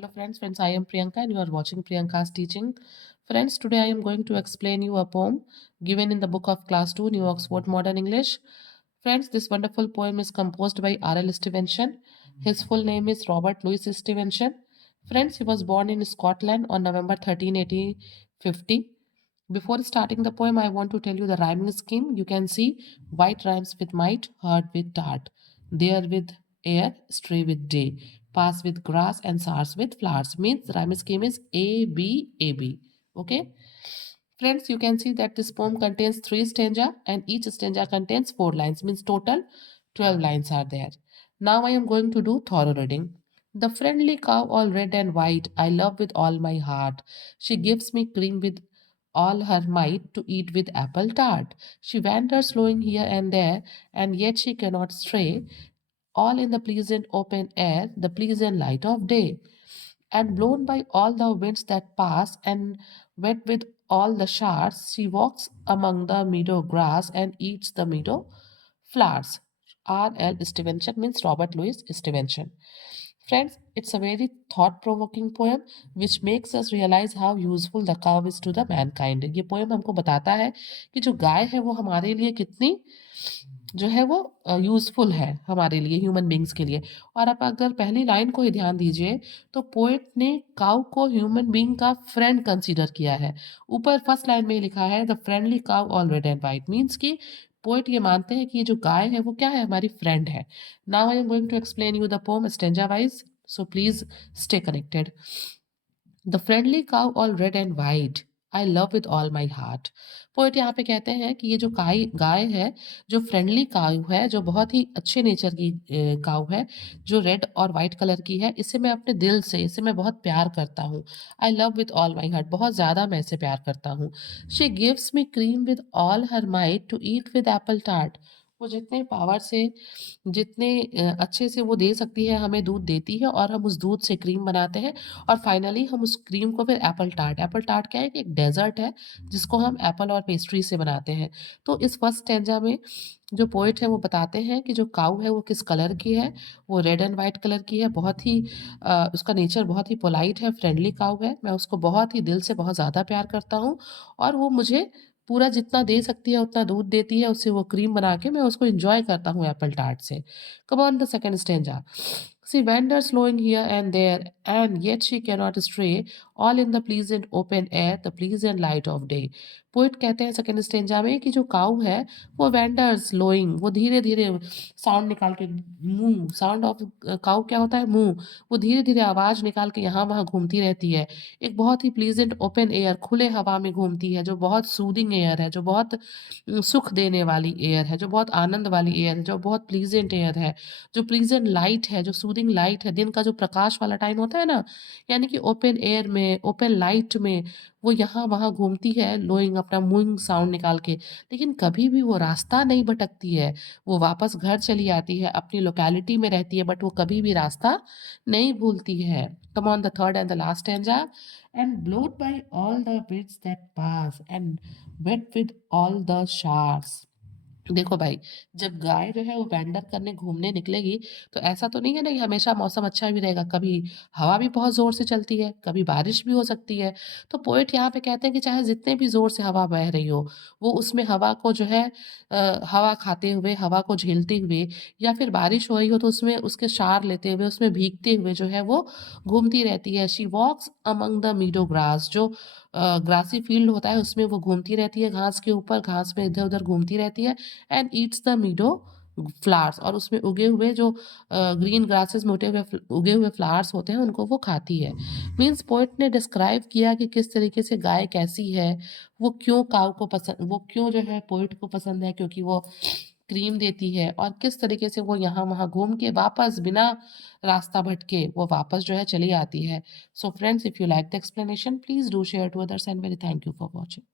Hello friends, I am Priyanka and you are watching Priyanka's teaching. Friends, today I am going to explain you a poem given in the book of class 2 New Oxford Modern English. Friends, this wonderful poem is composed by R.L. Stevenson. His full name is Robert Louis Stevenson. Friends, he was born in Scotland on November 13, 1850. Before starting the poem, I want to tell you the rhyming scheme. You can see white rhymes with might, hard with tart, there with air, stray with day, pass with grass, and SARS with flowers. Means the rhyme scheme is A B A B. Okay. Friends, you can see that this poem contains 3 stanza and each stanza contains 4 lines. Means total 12 lines are there. Now I am going to do thorough reading. The friendly cow, all red and white, I love with all my heart. She gives me cream with all her might to eat with apple tart. She wanders slowing here and there, and yet she cannot stray, all in the pleasant open air, the pleasant light of day, and blown by all the winds that pass, and wet with all the showers, she walks among the meadow grass and eats the meadow flowers. R.L. Stevenson means Robert Louis Stevenson. Friends, it's a very thought provoking poem which makes us realize how useful the cow is to the mankind. ये poem हमको बताता है कि जो गाय है वो हमारे लिए कितनी जो है वो यूज़फुल है हमारे लिए, ह्यूमन बीइंग्स के लिए। और आप अगर पहली लाइन को ही ध्यान दीजिए, तो पोएट ने काऊ को ह्यूमन बीइंग का फ्रेंड कंसीडर किया है। ऊपर फर्स्ट लाइन में लिखा है the friendly cow all red and white, means कि पोएट ये मानते हैं कि ये जो गाय है वो क्या है, हमारी फ्रेंड है। Now I am going to explain you the poem stanza wise, so please stay connected. The friendly cow all red and white, I love with all my heart. Poet यहाँ पे कहते हैं कि ये जो गाय है, जो फ्रेंडली काऊ है, जो बहुत ही अच्छे नेचर की काऊ है, जो रेड और वाइट कलर की है, इसे मैं अपने दिल से, इसे मैं बहुत प्यार करता हूँ। I love with all my heart, बहुत ज़्यादा मैं इसे प्यार करता हूँ। She gives me cream with all her might to eat with apple tart, वो जितने पावर से, जितने अच्छे से वो दे सकती है, हमें दूध देती है और हम उस दूध से क्रीम बनाते हैं और फाइनली हम उस क्रीम को फिर एप्पल टार्ट क्या है कि एक डेज़र्ट है, जिसको हम एप्पल और पेस्ट्री से बनाते हैं। तो इस फर्स्ट स्टैन्ज़ा में जो पोएट है वो बताते हैं कि जो काऊ है वो किस कलर की है, वो रेड एंड व्हाइट कलर की है, बहुत ही उसका नेचर बहुत ही पोलाइट है, फ्रेंडली काऊ है। मैं उसको बहुत ही दिल से बहुत ज़्यादा प्यार करता हूँ और वो मुझे पूरा जितना दे सकती है उतना दूध देती है, उससे वो क्रीम बना के मैं उसको एन्जॉय करता हूँ एप्पल टार्ट से। कम on the second stanza. She wanders slowing here and there, and yet she cannot stray, all in the pleasant open air, the pleasant light of day. Poet कहते हैं second stanza में कि जो काऊ है वो vendors लोइंग, वो धीरे धीरे साउंड निकाल के, मुंह साउंड ऑफ काऊ क्या होता है, मुंह, वो धीरे धीरे आवाज निकाल के यहाँ वहाँ घूमती रहती है। एक बहुत ही प्लीजेंट ओपन एयर, खुले हवा में घूमती है, जो बहुत सूदिंग एयर है, जो बहुत सुख देने वाली एयर है, जो बहुत आनंद वाली एयर है, जो बहुत प्लीजेंट एयर है, जो प्लीजेंट लाइट है, जो सूदिंग लाइट है, दिन का जो प्रकाश वाला टाइम होता है ना, यानी कि ओपन एयर में, ओपन लाइट में वो यहाँ वहाँ घूमती है, लोइंग अपना मूइंग साउंड निकाल के, लेकिन कभी भी वो रास्ता नहीं भटकती है। वो वापस घर चली आती है, अपनी लोकेलिटी में रहती है, बट वो कभी भी रास्ता नहीं भूलती है। Come on the third and the last stanza. And blowed by all the winds that pass and wet with all the showers। देखो भाई, जब गाय जो है वो वैंडर करने घूमने निकलेगी, तो ऐसा तो नहीं है ना कि हमेशा मौसम अच्छा भी रहेगा, कभी हवा भी बहुत ज़ोर से चलती है, कभी बारिश भी हो सकती है। तो पोएट यहाँ पे कहते हैं कि चाहे जितने भी ज़ोर से हवा बह रही हो, वो उसमें हवा को जो है हवा खाते हुए, हवा को झेलते हुए, या फिर बारिश हो रही हो तो उसमें उसके सार लेते हुए, उसमें भीगते हुए जो है वो घूमती रहती है। She walks among the meadow grass, जो ग्रासी फील्ड होता है उसमें वो घूमती रहती है, घास के ऊपर, घास में इधर-उधर घूमती रहती है। एंड ईट्स द मीडो फ्लावर्स, और उसमें उगे हुए जो ग्रीन ग्रासेस में उगे हुए फ्लावर्स होते हैं उनको वो खाती है। मीन्स पोएट ने डिस्क्राइब किया कि किस तरीके से गाय कैसी है, वो क्यों काऊ को पसंद, वो क्यों जो है पोएट को पसंद है, क्योंकि वो क्रीम देती है, और किस तरीके से वो यहाँ वहाँ घूम के वापस बिना रास्ता भटके वो वापस जो है चली आती है। So friends, if you like the explanation, please do share to others and very thank you for watching.